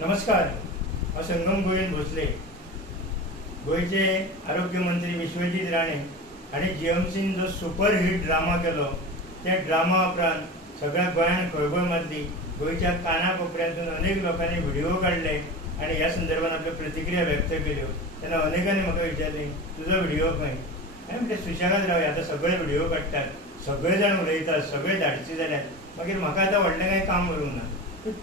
नमस्कार. हांव संगम गोविंद भोसले. गोयचे आरोग्य मंत्री विश्वजीत राणे हांणी जीएमसीन जो सुपर हिट ड्रामा केलो त्या ड्रामा उपरांत सगळ्या गोंयान खळबळ मारली. गोयच्या काना कोपऱ्यांतून अनेक लोकांनी व्हिडिओ काढले आणि ह्या संदर्भात आपल्यो प्रतिक्रिया व्यक्त केल्यो. तेन्ना अनेकांनी म्हाका विचारलें तुजो व्हिडिओ खंय. हांवें म्हणलें सुशेगाद रावया, आतां सगळे व्हिडिओ काडटात, सगळे जाण उलयतात, सगळे धाडसी जाल्यात, मागीर म्हाका आतां व्हडलें कांय काम उरूंक ना.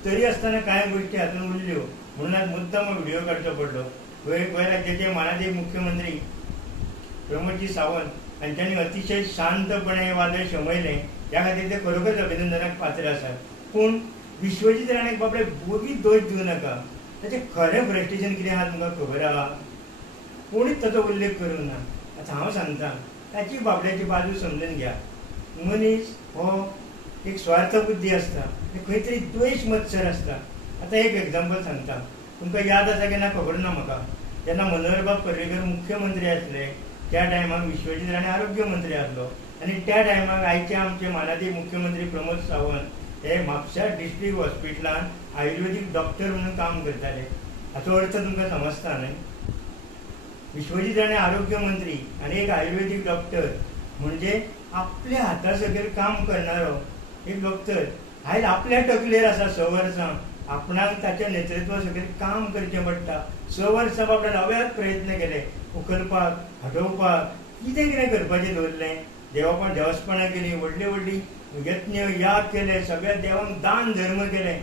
तरी आसतना कांय गोष्टी हातून उरल्यो म्हणून मुद्दाम व्हिडिओ काडचो पडलो. गोंय राज्याचे माननीय मुख्यमंत्री प्रमोदजी सावंत हांच्यांनी अतिशय शांतपणे वादळ शमयलें. ह्या खातीर ते खरोखरच अभिनंदनाक पात्र आसात. पूण विश्वजीत राणेक बाबडे बोगीच दोश दिवं नाका. ताचें खरें फ्रस्ट्रेशन कितें आहा तुमकां खबर आहा? कोणीच ताचो उल्लेख करूंक ना. आतां हांव सांगतां, ताची बाबड्याची बाजू समजून घ्या. मनीस हो एक स्वार्थ बुद्धी आसता, खंय तरी द्वेश मत्सर आसता. आतां एक एग्जाम्पल सांगता. तुमकां याद आसा की ना खबर ना म्हाका, जेन्ना मनोहरबाब पर्रीकर मुख्यमंत्री आसले त्या टायमार विश्वजीत राणे आरोग्य मंत्री आसलो आनी त्या टायमार आयचे आमचे माननीय मुख्यमंत्री प्रमोद सावंत हे म्हापशा डिस्ट्रिक्ट हॉस्पिटलान आयुर्वेदीक डॉक्टर म्हणून काम करताले. हाचो अर्थ तुमकां समजता न्हय. विश्वजीत राणे आरोग्य मंत्री आनी एक आयुर्वेदीक डॉक्टर म्हणजे आपल्या हाता सकयल काम करणारो एक डॉक्टर. आयज आपल्या तकलेर आसा 6 वर्सां, आपणाक ताच्या नेतृत्वा सकयल काम करचें पडटा. 6 वर्सां बाबड्यान अव्यात प्रयत्न केले, उखलपाक, हटोवपाक, कितें कितें करपाचें दवरलें. देवस्पणां केली, व्हडली व्हडली यत्न याग केले, सगळ्या देवांक दान धर्म केले,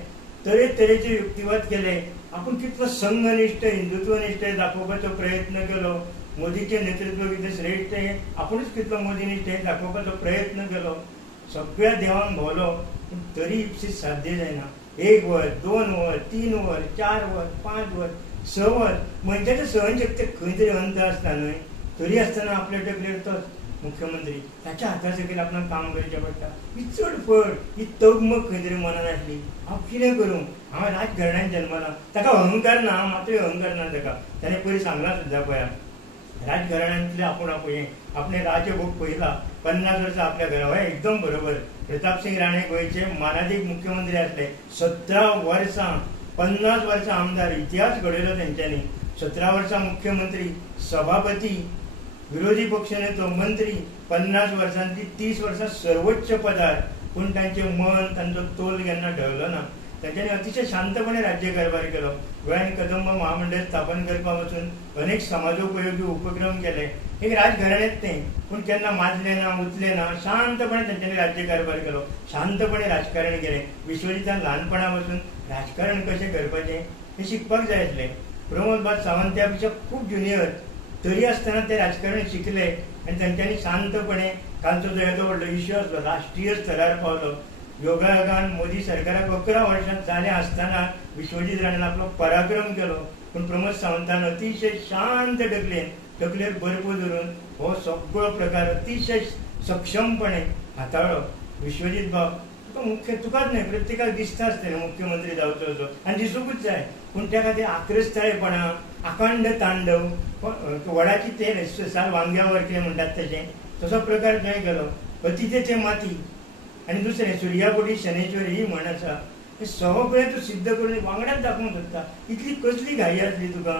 तरेतरेचे युक्तिवाद केले. आपूण कितलो संघनिश्ठ हिंदुत्वनिश्ठ दाखोवपाचो प्रयत्न केलो. मोदीचें नेतृत्व कितें श्रेष्ठ हें आपुणूच कितलो मोदीनिश्ठ हें दाखोवपाचो प्रयत्न केलो. सगळ्या देवांक भोवलो, पूण तरी इप्सीत साध्य जायना. 1 वर, 2 वर, 3 वर, 4 वर, 5 वर, 6 वर, मनशाचे सहनशक्ती खंय तरी अंत आसता न्हय. तरी आसतना आपल्या तकलेर तोच मुख्यमंत्री, ताच्या हाता सकयल आपणाक काम करचें पडटा. ही चड फड, ही तगमग खंय तरी मनान आसली. हांव कितें करूं? हांव राजघराण्यांत जल्मला. ताका अहंकार ना, मातूय अहंकार ना ताका. ताणें पयलीं सांगलां सुद्दां पळया, राजघराण्यांतले आपूण आपणे राजभोग पयला. 50 वर्सां आपल्या घरा. हय, एकदम बरोबर. प्रताप सिंग राणे गोंयचे माननीय मुख्यमंत्री आसले. 17 वर्सां, 50 वर्सां आमदार, इतिहास घडयलो तेंच्यांनी. 17 वर्सां मुख्यमंत्री, सभापती, विरोधी पक्षनेतो, मंत्री, 50 वर्सांची 30 वर्सां सर्वोच्च पदार. पूण तांचें मन, तांचो तोल केन्ना ढळलो ना. तांच्यांनी अतिशय शांतपणे राज्यकारभार केलो. गोंयांत कदंब महामंडळ स्थापन करपा वचून अनेक समाजोपयोगी उपक्रम केले. एक राजघराण्यांत तें, पूण केन्ना माजलें ना, उचलें ना. शांतपणे तांच्यांनी राज्यकारभार केलो, शांतपणे राजकारण केलें. विश्वजितान ल्हानपणा पासून राजकारण कशें करपाचें हें शिकपाक जाय आसलें. प्रमोद सावंत त्या पेक्षा खूब ज्युनियर, तरी आसतना ते राजकारण शिकले आनी तांच्यांनी शांतपणे कालचो जो येदो व्हडलो इश्यू आसलो राष्ट्रीय स्तरार पावलो. योगायोगान मोदी सरकाराक 11 वर्सां जाले आसतना विश्वजीत राणेन आपलो पराक्रम केलो. पूण प्रमोद सावंतान अतिशय शांत तकलेर बर्फ धरून हो सगळो प्रकार अतिशय सक्षमपणे हाताळ्ळो. विश्वजीत बाब, तुकाच न्हय, प्रत्येकाक दिसता आसतलें मुख्यमंत्री जावचो असो आनी दिसूंकूच जाय. पूण त्या खातीर आक्रस्ताळेपणां, अखंड तांडव, वडाची तेल साल वांग्यावर कितें म्हणटात तशें, तसो प्रकार थंय केलो. अतिथेचे माती आनी दुसरें सुर्यापोटी शनेश्वर ही म्हण आसा. हें सगळें तूं सिद्ध करून वांगडाच दाखोवंक सोदता. इतली कसली घाई आसली तुका?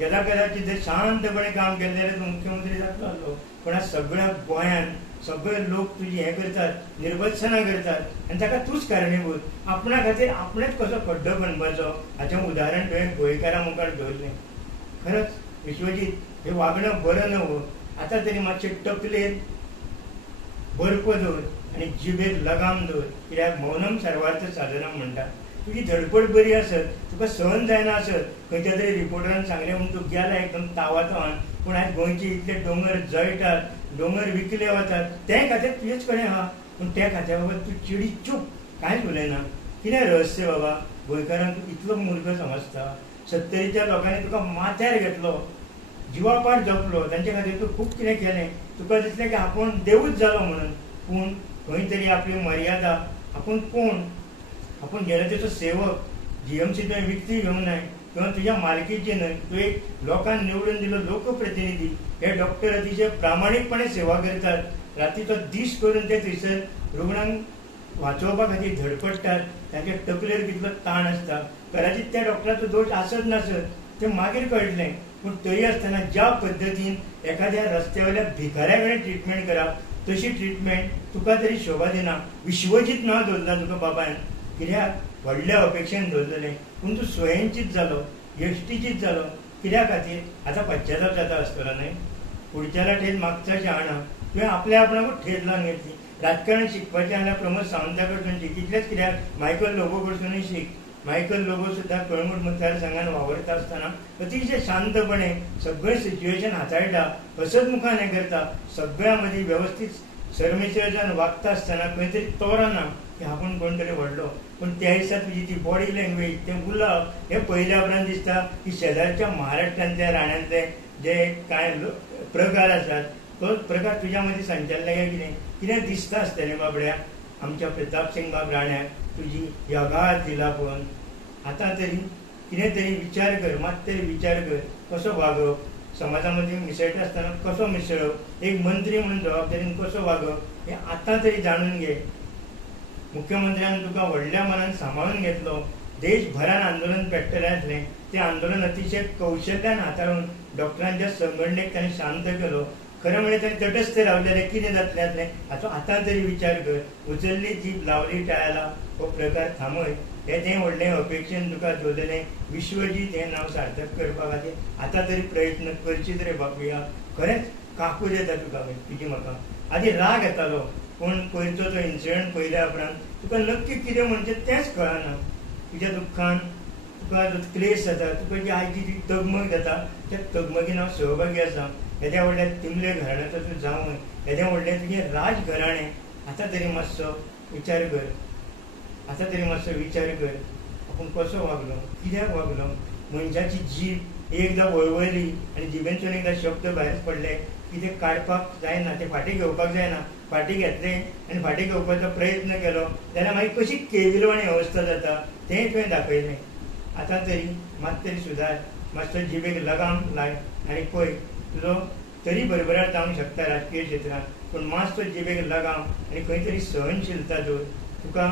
कदाचित जर शांतपणे काम केलें जाल्यार तूं मुख्यमंत्री जातलो आसलो. पूण आज सगळ्या गोंयांत सगळे लोक तुजी हें करतात, निर्बत्सना करतात आनी ताका तूंच कारणीभूत. आपणा खातीर आपणेच कसो खड्डो खणपाचो हाचें उदाहरण तुवें गोंयकारां मुखार दवरलें. खरंच विश्वजीत, हें वागणं बरं न्हय. आतां तरी मातशें तकलेर बर्फ दवर आनी जिबेर लगाम दवर. कित्याक मौनम सर्वार्थ साधनम म्हणटा. तुजी धडपड बरी आसत, तुका सहन जायना आसत. खंयच्या तरी रिपोर्टरान सांगलें म्हणून तूं गेला एकदम तावातान. पूण आयज गोंयचे इतले दोंगर जळटात, दोंगर विकले वतात, ते खातीर तुजेच कडेन आहा. पूण त्या खात्या बाबत तूं चिडी चूप कांयच उलयना. कितें रहस्य बाबा? गोंयकारांक तूं इतलो मूर्ख समजता. 70च्या लोकांनी तुका माथ्यार घेतलो, जिवापाड जपलो, तांचे खातीर तूं खूब कितें केलें. तुका दिसलें की आपूण देवूच जालो म्हणून. पूण खंय तरी आपली मर्यादा. आपूण कोण? आपूण जनतेचो सेवक. जीएमसी तुवें विकती घेवंक जाय किंवा तुज्या मालकीची न्हय. तूं एक लोकांक निवडून दिलो लोकप्रतिनिधी. हे डॉक्टर अतिशय प्रामाणीकपणे सेवा करतात. रातीचो दीस करून ते थंयसर रुग्णांक वाचोवपा खातीर धडपडटात तांच्या तकलेर कितलो ताण आसता. कदाचित त्या डॉक्टराचो दोश आसत नासत तें मागीर कळटलें, पूण तरी आसतना ज्या पद्दतीन एखाद्या रस्त्यावयल्या भिकाऱ्या कडेन ट्रिटमेंट करप तशी ट्रिटमेंट तुका तरी शोभा दिना. विश्वजीत नांव दवरलां तुका बाबायन, कित्याक व्हडल्या अपेक्षेन दवरलेलें, पूण तूं स्वयंचीत जालो, यश्टीचीत जालो. कित्या खातीर आतां पश्चाताप जाता आसतलो न्हय. पुढच्याला ठेद मागच्याची हाडा, तुवें आपल्या आपणाकूच ठेद लावन घेतली. राजकारण शिकपाचें जाल्यार प्रमोद सावंता कडसून शिक, इतलेंच कित्याक मायकल लोबो कडसूनय शिक. मायकल लोबो सुद्दां कळंगूट मतदारसंघात वावरता आसतना अतिशय शांतपणे सगळें सिच्युएशन हाताळटा, हसत मुखार हें करता, सगळ्यां मदीं वेवस्थीत सरमिसळ जावन वागता आसतना खंय तरी तोरना की आपूण कोण तरी व्हडलो. पूण त्या दिसा तुजी ती बॉडी लँग्वेज, तें उलोवप हें पयल्या उपरांत दिसता की शेजारच्या महाराष्ट्रांतल्या राण्यांतले जे कांय प्रकार आसात तोच प्रकार तुज्या मदीं संचारले काय कितें कितें दिसता आसतलें बाबड्या आमच्या प्रताप सिंग बाब राण्याक तुजी यगाद दिला. पळोवन आतां तरी कितें तरी विचार कर, मात तरी विचार कर कसो वागप, समाजा मदीं मिसळटा आसतना कसो मिसळप, एक मंत्री म्हणून जबाबदारीन कसो वागप हें आतां तरी जाणून घे. मुख्यमंत्र्यान तुका व्हडल्या मनान सांबाळून घेतलो. देशभरान आंदोलन पेट्टलें आसलें, तें आंदोलन अतिशय कौशल्यान हाताळून डॉक्टरांच्या संघटनेक ताणें शांत केलो. खरें म्हणजे ताणें तटस्थ रावलेलें, कितें जातलें आसलें हाचो आतां तरी विचार कर. उचल्ली जीप लावली टाळ्याला हो प्रकार थांबय. हें तें व्हडलें अपेक्षेन तुका दवरलेलें विश्वजीत हें नांव सार्थक करपा खातीर आतां तरी प्रयत्न करचीत रे बापूया. खरेंच काकूट येता तुका तुजी म्हाका. आदी राग येतालो, पूण पयरचो तो इन्सिडंट पयल्या उपरांत तुका नक्की कितें म्हणचें तेंच कळना. तुज्या दुख्खान तुका जो क्लेश जाता, तुका जी आयची जी तगमग जाता त्या तगमगीन हांव सहभागी आसा. येद्या व्हडल्या तिमले घराण्याचो तूं जावं, येद्या व्हडलें तुजें राजघराणें. आतां तरी मातसो विचार कर, आतां तरी मातसो विचार कर आपूण कसो वागलो, कित्याक वागलो. मनशाची जीब एकदां वळवयली आनी जिबेंतसून एकदां शब्द भायर पडले की ते काडपाक जायना, ते फाटीं घेवपाक जायना. फाटीं घेतले आनी फाटीं घेवपाचो प्रयत्न केलो जाल्यार मागीर कशी केविलवाणी अवस्था जाता तें तुवें दाखयलें. आतां तरी मात तरी सुदार, मातसो जिबेक लगाम लाय आनी पळय तुजो तरी भरभराट जावंक शकता राजकीय क्षेत्रांत, पूण मातसो जिबेक लगाम आनी खंय तरी सहनशीलता दवर. तुका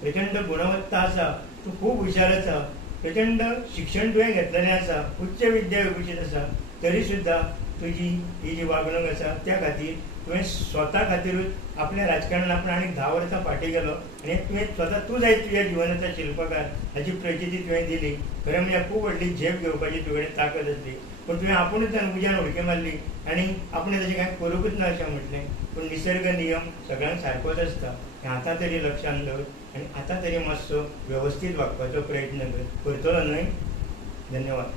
प्रचंड गुणवत्ता आसा, तूं खूब हुशार आसा, प्रचंड शिक्षण तुवें घेतलेलें आसा, उच्च विद्या विभूषीत आसा, तरी सुद्दां तुजी ही जी वागणूक आसा त्या खातीर तुवें स्वता खातीरूच आपल्या राजकारणान आपण आनीक 10 वर्सां फाटीं गेलो आनी तुवें स्वता तूं जायत तुज्या जिवनाचो शिल्पकार हाची प्रचिती तुवें दिली. खरें म्हणजे खूब व्हडली झेप घेवपाची तुजे कडेन ताकद आसली, पूण तुवें आपुणूच उज्यान उडकी मारली आनी आपणें तशें कांय करूंकच ना अशें म्हटलें. पूण निसर्ग नियम सगळ्यांक सारकोच आसता हें आतां तरी लक्षांत दवर आनी आतां तरी मातसो वेवस्थीत वागपाचो प्रयत्न कर. करतलो न्हय. धन्यवाद.